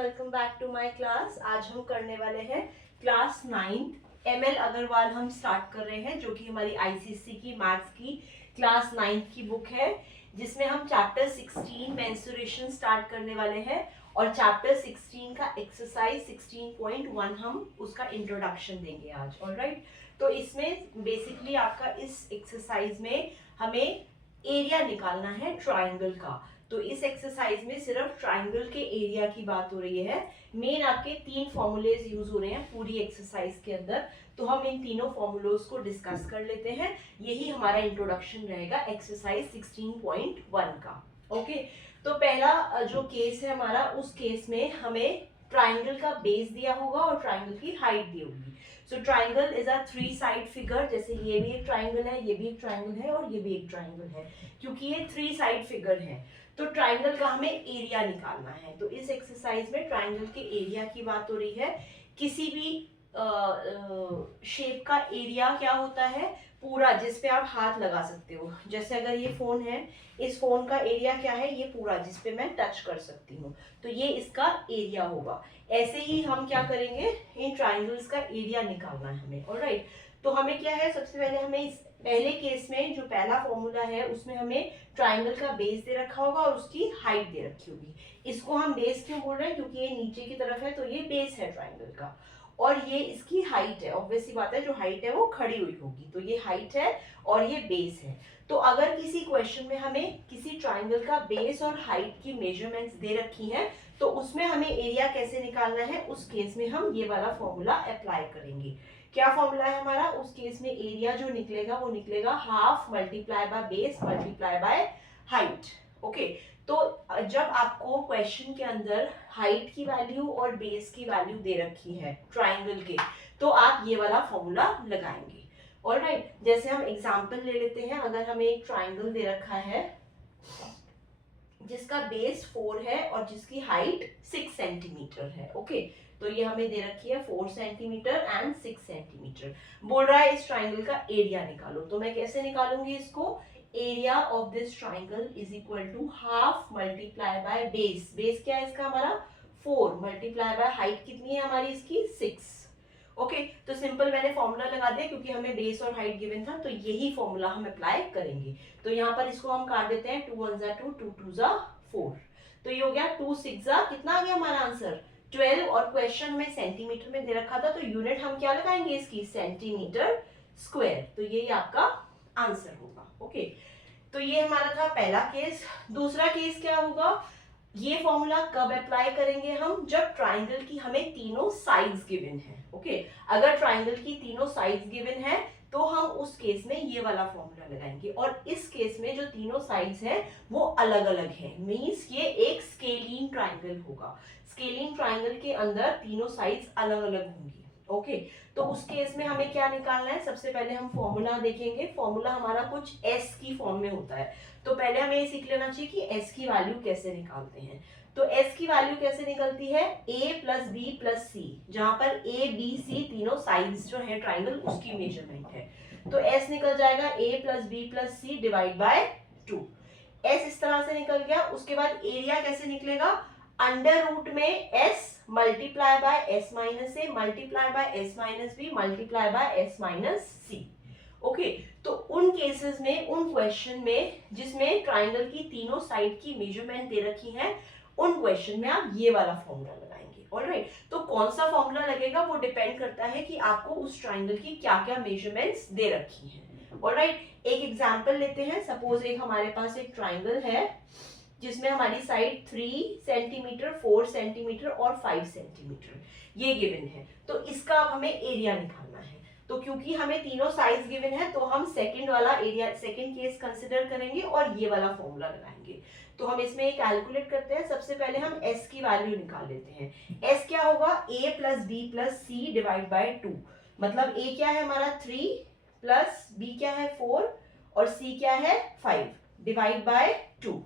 Welcome back to my class. आज हम करने वाले हैं क्लास 9 एमएल अग्रवाल हम स्टार्ट कर रहे हैं, जो कि हमारी आईसीएसई की मैथ्स की क्लास 9 की बुक है, जिसमें हम चैप्टर 16 मेंस्ट्रुएशन स्टार्ट करने वाले हैं और चैप्टर 16 का एक्सरसाइज 16.1 हम उसका इंट्रोडक्शन देंगे आज। ऑलराइट, तो इसमें बेसिकली आपका इस एक्सरसाइज में हमें एरिया निकालना है ट्राइंगल का। तो इस एक्सरसाइज में सिर्फ ट्राइंगल के एरिया की बात हो रही है। मेन आपके 3 फॉर्मूलेज यूज हो रहे हैं पूरी एक्सरसाइज के अंदर, तो हम इन तीनों फॉर्मूलोज को डिस्कस कर लेते हैं। यही हमारा इंट्रोडक्शन रहेगा एक्सरसाइज 16.1 का। ओके, तो पहला जो केस है हमारा, उस केस में हमें ट्राइंगल का बेस दिया होगा और ट्राइंगल की हाइट दी होगी। So triangle is a 3 side figure. जैसे ये भी एक ट्राइंगल है, ये भी एक ट्राइंगल है और ये भी एक ट्राइंगल है। क्योंकि ये 3 साइड फिगर है तो ट्राइंगल का हमें एरिया निकालना है। तो इस एक्सरसाइज में ट्राइंगल के एरिया की बात हो रही है। किसी भी शेप का एरिया क्या होता है, पूरा जिस पे आप हाथ लगा सकते हो। जैसे अगर ये फोन है, इस फोन का एरिया क्या है, ये पूरा जिस पे मैं टच कर सकती हूँ, तो ये इसका एरिया होगा। ऐसे ही हम क्या करेंगे, इन ट्राइंगल्स का एरिया निकालना है हमें। ऑलराइट, तो हमें क्या है, सबसे पहले हमें इस पहले केस में जो पहला फॉर्मूला है उसमें हमें ट्राइंगल का बेस दे रखा होगा और उसकी हाइट दे रखी होगी। इसको हम बेस क्यों बोल रहे हैं, क्योंकि ये नीचे की तरफ है तो ये बेस है ट्राइंगल का, और ये इसकी हाइट है। ऑब्वियस सी बात है, जो हाइट है वो खड़ी हुई होगी, तो ये हाइट है और ये बेस है। तो अगर किसी क्वेश्चन में हमें किसी ट्राइंगल का बेस और हाइट की मेजरमेंट्स दे रखी हैं, तो उसमें हमें एरिया कैसे निकालना है, उस केस में हम ये वाला फॉर्मूला अप्लाई करेंगे। क्या फॉर्मूला है हमारा उस केस में, एरिया जो निकलेगा वो निकलेगा half multiply by base multiply by height. Okay, तो जब आपको क्वेश्चन के अंदर हाइट की वैल्यू और बेस की वैल्यू दे रखी है ट्राइंगल के, तो आप ये वाला फॉर्मूला लगाएंगे। ऑलराइट, जैसे हम एग्जांपल ले लेते हैं। अगर हमें एक ट्राइंगल दे रखा है जिसका बेस 4 है और जिसकी हाइट 6 सेंटीमीटर है। ओके, तो ये हमें दे रखी है 4 सेंटीमीटर एंड 6 सेंटीमीटर। बोल रहा है इस ट्राइंगल का एरिया निकालो। तो मैं कैसे निकालूंगी इसको, area of this triangle is equal to half multiply by base. Base क्या है इसका हमारा 4, मल्टीप्लाई बाय हाइट कितनी है हमारी इसकी 6। ओके, तो सिंपल मैंने फॉर्मूला लगा दिया क्योंकि हमें बेस और हाइट गिवन था, तो यही फॉर्मूला हम अप्लाई करेंगे। तो यहाँ पर इसको हम काट देते हैं, 2 1 जा 2, 2 2 जा 4। तो ये हो गया 2 6 जा, कितना आ गया हमारा आंसर 12। और क्वेश्चन में सेंटीमीटर में दे रखा था, तो यूनिट हम क्या लगाएंगे इसकी, सेंटीमीटर स्क्वायर। तो यही आपका आंसर होगा। ओके, तो ये हमारा था पहला केस। दूसरा केस क्या होगा, ये फॉर्मूला कब अप्लाई करेंगे हम, जब ट्राइंगल की हमें तीनों साइड्स गिवन है। ओके, अगर ट्राइंगल की तीनों साइड्स गिवन है तो हम उस केस में ये वाला फॉर्मूला लगाएंगे। और इस केस में जो तीनों साइड्स हैं वो अलग अलग है, मींस ये एक स्केलिन ट्राइंगल होगा। स्केलिन ट्राइंगल के अंदर तीनों साइड्स अलग अलग होंगी। ओके, तो उस केस में हमें क्या निकालना है, सबसे पहले हम फॉर्मूला देखेंगे। फॉर्मूला हमारा कुछ एस की फॉर्म में होता है, तो पहले हमें ये सीख लेना चाहिए कि एस की वैल्यू कैसे निकालते हैं। तो एस की वैल्यू कैसे निकलती है, a प्लस बी प्लस सी, जहां पर a b c तीनों साइड्स जो है ट्राइंगल उसकी मेजरमेंट है। तो s निकल जाएगा a plus B plus C divide by 2। s इस तरह से निकल गया। उसके बाद एरिया कैसे निकलेगा, अंडर रूट में s multiply by s minus A multiply by s minus B multiply by s minus C. Okay, तो उन केसेस में, उन क्वेश्चन में जिसमें ट्राइंगल की तीनों साइड की मेजरमेंट दे रखी है, उन क्वेश्चन में आप ये वाला फॉर्मूला लगाएंगे। ऑलराइट, तो कौन सा फॉर्मूला लगेगा वो डिपेंड करता है कि आपको उस ट्राइंगल की क्या क्या मेजरमेंट्स दे रखी हैं। ऑलराइट, एक एग्जांपल लेते हैं। सपोज एक हमारे पास एक ट्राइंगल है जिसमें हमारी साइड 3 सेंटीमीटर 4 सेंटीमीटर और 5 सेंटीमीटर ये गिवन है। तो इसका अब हमें एरिया निकालना है। तो क्योंकि हमें तीनों साइज गिवन है, तो हम सेकंड वाला एरिया, सेकंड केस कंसिडर करेंगे और ये वाला फॉर्मूला लगाएंगे। तो हम इसमें एक कैलकुलेट करते हैं। सबसे पहले हम s की वैल्यू निकाल लेते हैं। s क्या होगा, a plus B plus C divide by 2। मतलब a क्या है हमारा 3 प्लस b क्या है 4 और c क्या है 5 डिवाइड बाय 2।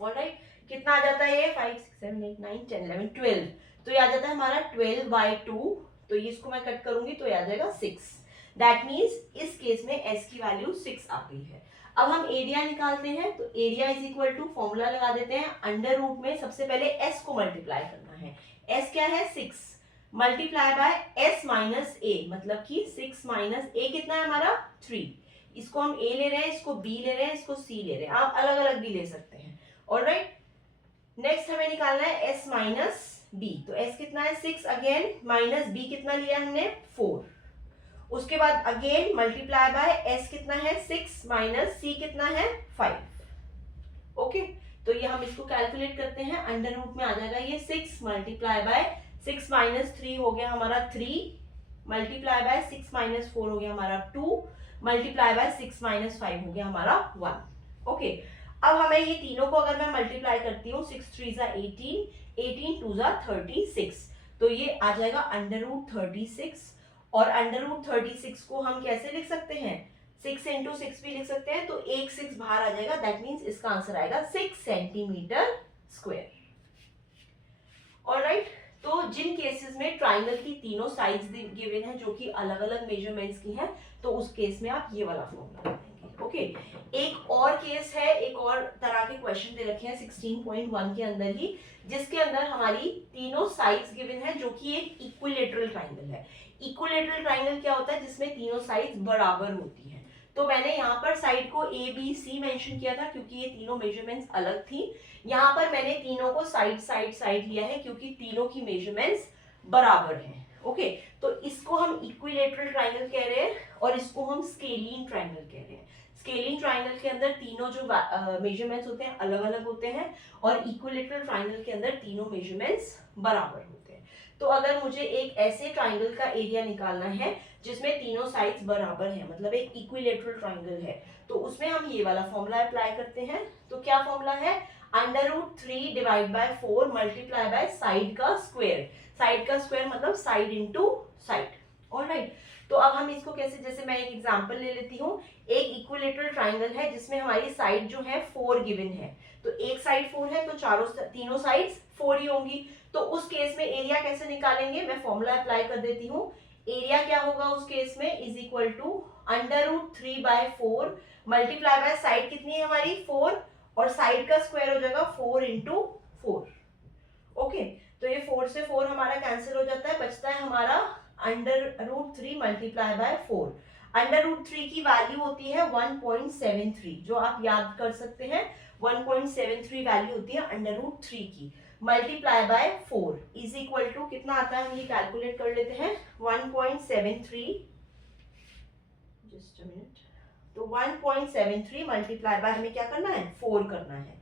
ऑलराइट, कितना आ जाता है ये 5 6 7 8 9 10 11 12। तो ये आ जाता है हमारा 12 बाय 2। तो इसको मैं कट करूंगी तो ये आ जाएगा 6। दैट मीन्स इस केस में s की वैल्यू 6 आ गई है। अब हम एरिया निकालते हैं, तो area is equal to formula लगा देते हैं, अंडर रूट में सबसे पहले एस को मल्टीप्लाई करना है। एस क्या है 6 मल्टीप्लाई बाय एस माइनस ए, मतलब कि 6 माइनस ए कितना है हमारा 3। इसको हम ए ले रहे हैं, इसको बी ले रहे हैं, इसको सी ले रहे हैं, आप अलग अलग भी ले सकते हैं। ऑलराइट, नेक्स्ट हमें निकालना है एस माइनस बी, तो एस कितना है 6 अगेन, माइनस बी कितना लिया हमने 4। उसके बाद अगेन मल्टीप्लाई बाय एस कितना है 6 माइनस सी कितना है 5। ओके, तो ये हम इसको कैलकुलेट करते हैं, अंडर रूट में आ जाएगा ये 6 मल्टीप्लाई बाय 6 माइनस 3 हो गया हमारा 3, मल्टीप्लाई बाय 6 माइनस 4 हो गया हमारा 2, मल्टीप्लाई बाय 6 माइनस 5 हो गया हमारा 1। ओके, अब हमें ये तीनों को अगर मैं मल्टीप्लाई करती हूँ 6 3 जा 18, 18 2 जा 36, तो ये आ जाएगा अंडर रूट 36। और अंडर रूट 36 को हम कैसे लिख सकते हैं, 6 इंटू 6 भी लिख सकते हैं, तो एक 6 बाहर आ जाएगा, दैट मीन्स इसका आंसर आएगा 6 सेंटीमीटर स्क्वायर। ऑलराइट, तो जिन केसेस में ट्राइंगल की तीनों साइड्स गिवन है जो कि अलग अलग मेजरमेंट्स की हैं, तो उस केस में आप ये वाला फॉर्मूला लगाएंगे। ओके, एक और केस है, एक और तरह के क्वेश्चन दे रखे हैं 16.1 के अंदर ही, जिसके अंदर हमारी तीनों साइड्स गिवन है जो कि एक इक्विलेटरल ट्राइंगल है। इक्विलेटरल ट्राइंगल क्या होता है, जिसमें तीनों साइड्स बराबर होती हैं। तो मैंने यहाँ पर साइड को ए बी सी मेंशन किया था क्योंकि ये तीनों मेजरमेंट्स अलग थी। यहाँ पर मैंने तीनों को साइड साइड साइड लिया है क्योंकि तीनों की मेजरमेंट्स बराबर हैं। ओके, तो इसको हम इक्विलेटरल ट्राइंगल कह रहे हैं और इसको हम स्केलिन ट्राइंगल कह रहे हैं। स्केलिन ट्राइंगल के अंदर तीनों जो मेजरमेंट्स होते हैं अलग अलग होते हैं और इक्विलेटरल ट्राइंगल के अंदर तीनों मेजरमेंट्स बराबर होते हैं। तो अगर मुझे एक ऐसे ट्राइंगल का एरिया निकालना है जिसमें तीनों साइड्स बराबर हैं, मतलब एक इक्विलेटरल ट्राइंगल है, तो उसमें हम ये वाला फॉर्मूला अप्लाई करते हैं। तो क्या फॉर्मूला है, under root 3 divide by 4 multiply by side का स्क्वायर। साइड का स्क्वायर मतलब साइड इंटू साइड। ऑलराइट, तो अब हम इसको कैसे, जैसे मैं एक एग्जांपल ले लेती हूँ। एक इक्विलेटरल ट्राइंगल है जिसमें हमारी साइड जो है 4 गिवन है, तो एक साइड 4 है तो तीनों साइड्स 4 ही होंगी। तो उस केस में एरिया कैसे निकालेंगे, मैं फॉर्मूला अप्लाई कर देती हूँ। एरिया क्या होगा उस केस में, is equal to under root 3 by 4 multiply by side कितनी है हमारी 4 और साइड का स्क्वायर हो जाएगा 4 इंटू 4। ओके, तो ये 4 से 4 हमारा कैंसिल हो जाता है, बचता है हमारा under root 3 multiply by 4। Under root 3 की वैल्यू होती है 1.73, जो आप याद कर सकते हैं 1.73 वैल्यू होती है अंडर रूट 3 की, multiply by 4 is equal to कितना आता है, हम ये कैलकुलेट कर लेते हैं 1.73, जस्ट अ मिनट। तो 1.73 मल्टीप्लाई बाय हमें क्या करना है 4 करना है।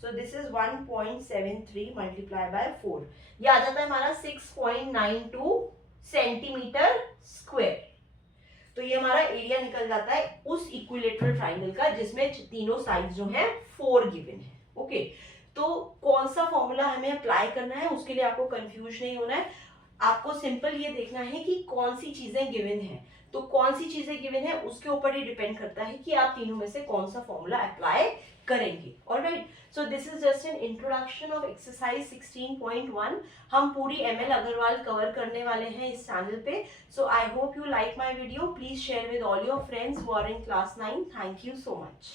So this is 1.73 multiply by 4, ये आ जाता है हमारा 6.92 सेंटीमीटर स्क्वायर। तो ये हमारा एरिया निकल जाता है उस इक्विलेटरल ट्राइंगल का जिसमें तीनों साइड्स जो हैं 4 गिवन है। ओके, तो कौन सा फॉर्मूला हमें अप्लाई करना है उसके लिए आपको कंफ्यूज नहीं होना है, आपको सिंपल ये देखना है कि कौन सी चीजें गिवन है। तो कौन सी चीजें गिवन है उसके ऊपर ही डिपेंड करता है कि आप तीनों में से कौन सा फॉर्मूला अप्लाई करेंगे। Alright, so this is just an introduction of exercise 16.1। हम पूरी ML अग्रवाल कवर करने वाले हैं इस चैनल पे। So I hope you like my video, please share with all your friends who are in class 9। Thank you so much.